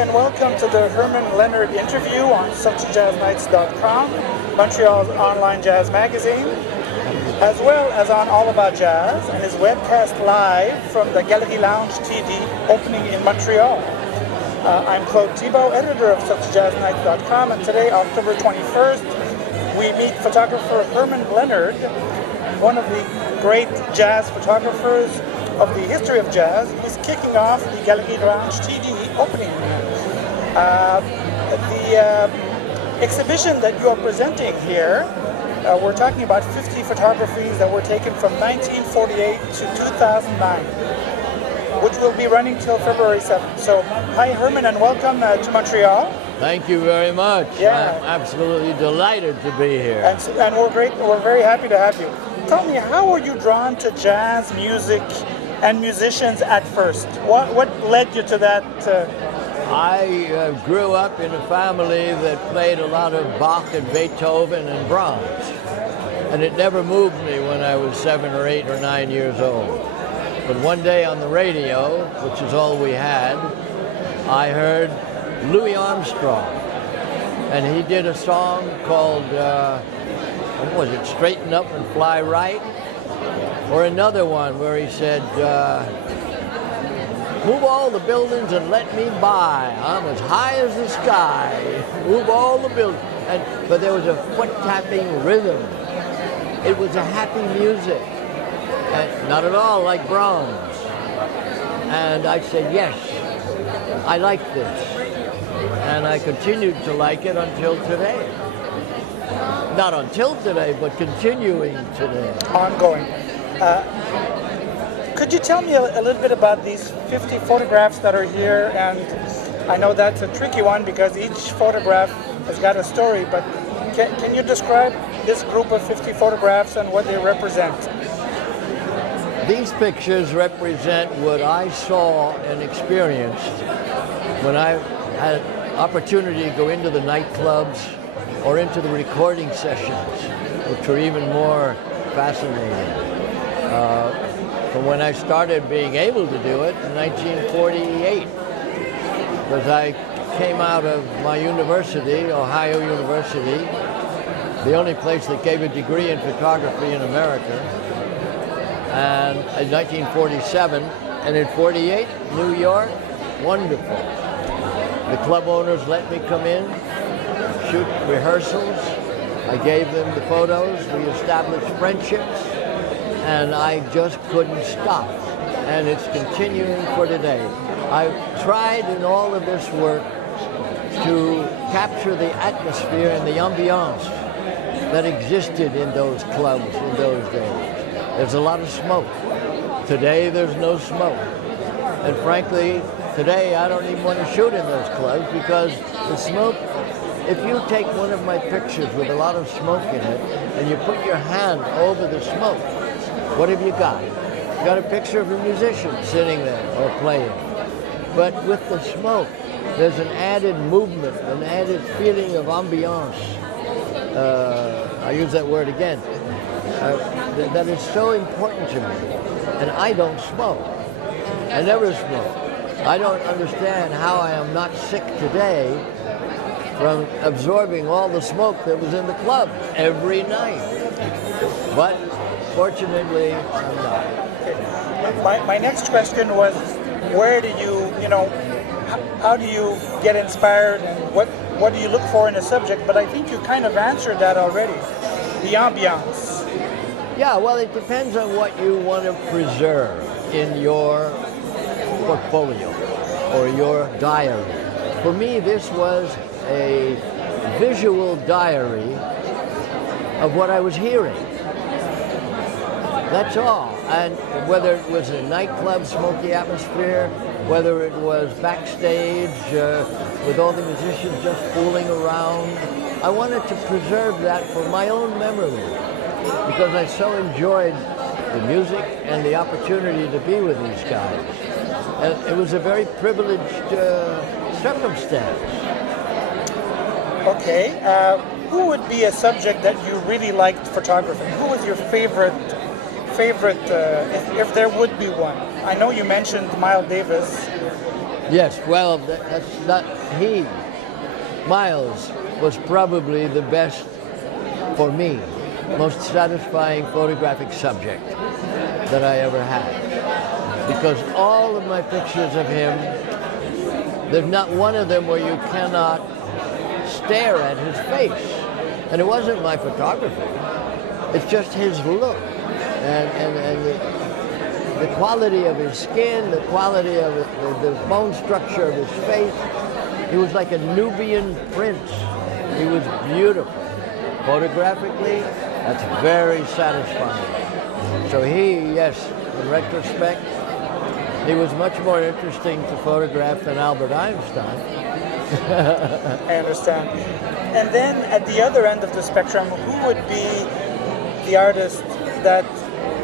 and welcome to the Herman Leonard interview on Sortiesjazznights.com, Montreal's online jazz magazine, as well as on All About Jazz, and is webcast live from the Galerie Lounge TD opening in Montreal. I'm Claude Thibault, editor of Sortiesjazznights.com, and today, October 21st, we meet photographer Herman Leonard, one of the great jazz photographers of the history of jazz. He's kicking off the Galerie Lounge TD opening. The exhibition that you are presenting here, we're talking about 50 photographies that were taken from 1948 to 2009, which will be running till February 7th. So, hi Herman, and welcome to Montreal. Thank you very much. Yeah. I'm absolutely delighted to be here. And we're very happy to have you. Tell me, how were you drawn to jazz music and musicians at first? What led you to that? I grew up in a family that played a lot of Bach and Beethoven and Brahms. And it never moved me when I was 7 or 8 or 9 years old. But one day on the radio, which is all we had, I heard Louis Armstrong. And he did a song called, what was it, Straighten Up and Fly Right? Or another one where he said, move all the buildings and let me by. I'm as high as the sky. Move all the buildings. But there was a foot-tapping rhythm. It was a happy music. Not at all like Brahms. And I said, yes, I like this. And I continued to like it until today. Not until today, but continuing today. Ongoing. Could you tell me a little bit about these 50 photographs that are here? And I know that's a tricky one because each photograph has got a story, but can you describe this group of 50 photographs and what they represent? These pictures represent what I saw and experienced when I had opportunity to go into the nightclubs or into the recording sessions, which were even more fascinating. From when I started being able to do it in 1948, because I came out of my university, Ohio University, the only place that gave a degree in photography in America, and in 1947, and in 48, New York, wonderful. The club owners let me come in, shoot rehearsals. I gave them the photos. We established friendships, and I just couldn't stop. And it's continuing for today. I've tried in all of this work to capture the atmosphere and the ambiance that existed in those clubs in those days. There's a lot of smoke. Today, there's no smoke. And frankly, today, I don't even want to shoot in those clubs because the smoke, if you take one of my pictures with a lot of smoke in it and you put your hand over the smoke, what have you got? You got a picture of a musician sitting there or playing. But with the smoke, there's an added movement, an added feeling of ambiance. I use that word again. That is so important to me. And I don't smoke. I never smoke. I don't understand how I am not sick today from absorbing all the smoke that was in the club every night. But fortunately, I'm not. Okay. My next question was, where do you how do you get inspired and what do you look for in a subject? But I think you kind of answered that already, the ambiance. Yeah, well, it depends on what you want to preserve in your portfolio or your diary. For me, this was a visual diary of what I was hearing. That's all. And whether it was a nightclub, smoky atmosphere, whether it was backstage with all the musicians just fooling around, I wanted to preserve that for my own memory because I so enjoyed the music and the opportunity to be with these guys. And it was a very privileged circumstance. Okay. Who would be a subject that you really liked photographing? Who was your favorite, if there would be one? I know you mentioned Miles Davis, Yes, well, that's not he. Miles was probably the best, for me, most satisfying photographic subject that I ever had. Because all of my pictures of him, there's not one of them where you cannot stare at his face. And it wasn't my photography. It's just his look. And the quality of his skin, the quality of the bone structure of his face. He was like a Nubian prince. He was beautiful. Photographically, that's very satisfying. So he, yes, in retrospect, he was much more interesting to photograph than Albert Einstein. I understand. And then at the other end of the spectrum, who would be the artist that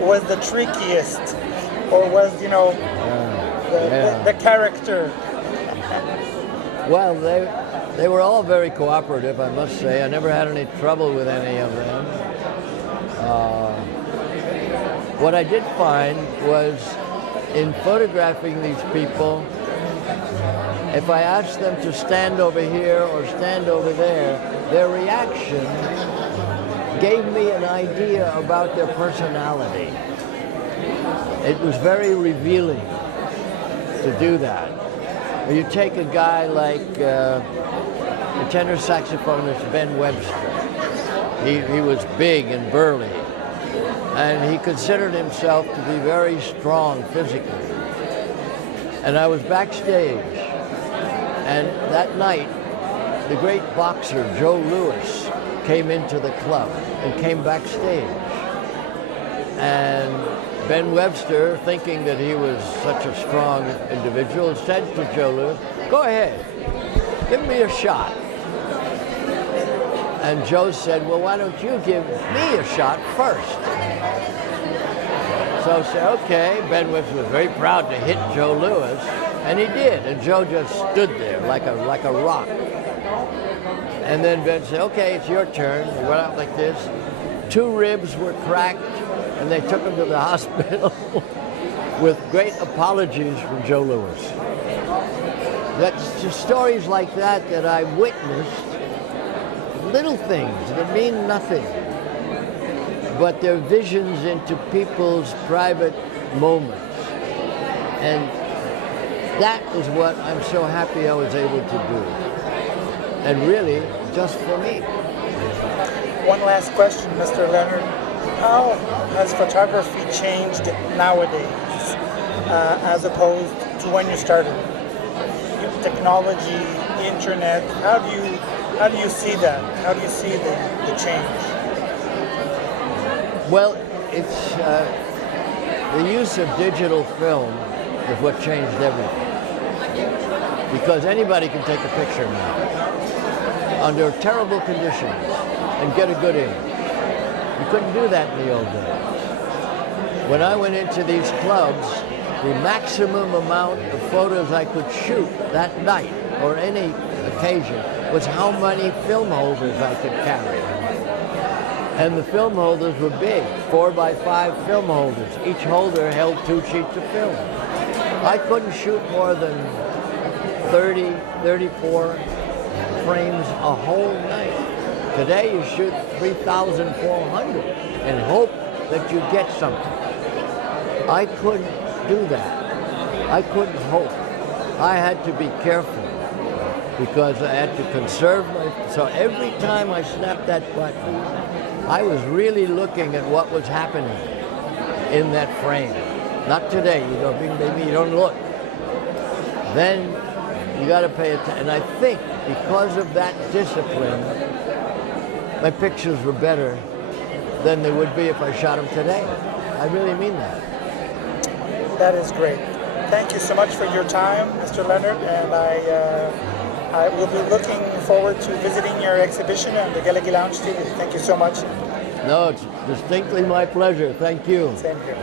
was the trickiest, or was, you know, the character? Well, they were all very cooperative, I must say. I never had any trouble with any of them. What I did find was, in photographing these people, if I asked them to stand over here or stand over there, their reaction gave me an idea about their personality. It was very revealing to do that. You take a guy like the tenor saxophonist Ben Webster. He was big and burly, and he considered himself to be very strong physically. And I was backstage, and that night, the great boxer Joe Louis came into the club and came backstage. And Ben Webster, thinking that he was such a strong individual, said to Joe Louis, "Go ahead, give me a shot." And Joe said, "Well, why don't you give me a shot first?" So I said, okay. Ben Webster was very proud to hit Joe Louis, and he did. And Joe just stood there like a rock. And then Ben said, "Okay, it's your turn." He went out like this. 2 ribs were cracked, and they took him to the hospital with great apologies from Joe Louis. That's just stories like that I witnessed. Little things that mean nothing, but they're visions into people's private moments. And that is what I'm so happy I was able to do. And really, just for me. One last question, Mr. Leonard. How has photography changed nowadays as opposed to when you started? Technology, internet, how do you see that? How do you see the change? Well, it's the use of digital film is what changed everything. Because anybody can take a picture now under terrible conditions and get a good image. You couldn't do that in the old days. When I went into these clubs, the maximum amount of photos I could shoot that night or any occasion was how many film holders I could carry. And the film holders were big, 4x5 film holders. Each holder held 2 sheets of film. I couldn't shoot more than 30, 34 frames a whole night. Today you shoot 3,400 and hope that you get something. I couldn't do that. I couldn't hope. I had to be careful because I had to conserve my, so every time I snapped that button, I was really looking at what was happening in that frame. Not today, you know, maybe you don't look. Then you got to pay attention. And I think because of that discipline, my pictures were better than they would be if I shot them today. I really mean that. That is great. Thank you so much for your time, Mr. Leonard, and I will be looking forward to visiting your exhibition at the Galerie Lounge TV. Thank you so much. No, it's distinctly my pleasure. Thank you. Same here.